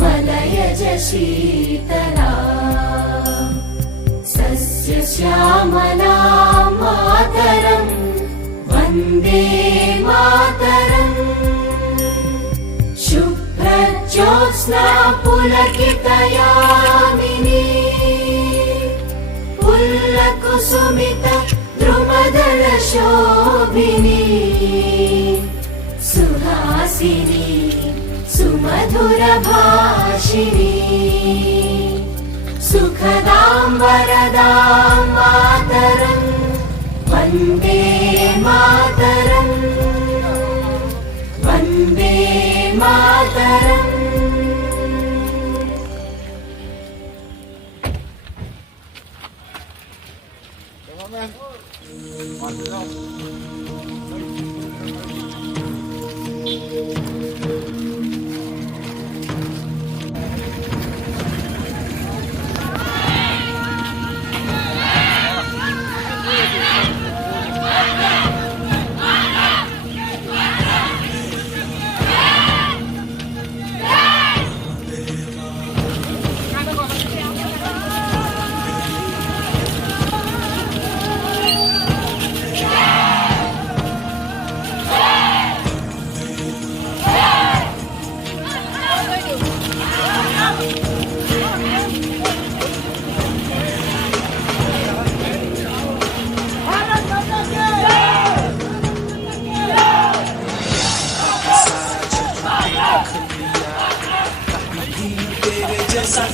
मलयज शीतला सस्यश्यामला मातरम् वन्दे मातरम् शुभ्रज्योत्स्ना पुलकितयामिनी पुल्लकुसुमित द्रुमदल शोभिनी सुहासिनी सुमधुर भाषिणी सुखदां वरदां मातरम् वन्दे मातरम् वन्दे मातरम्। जैसा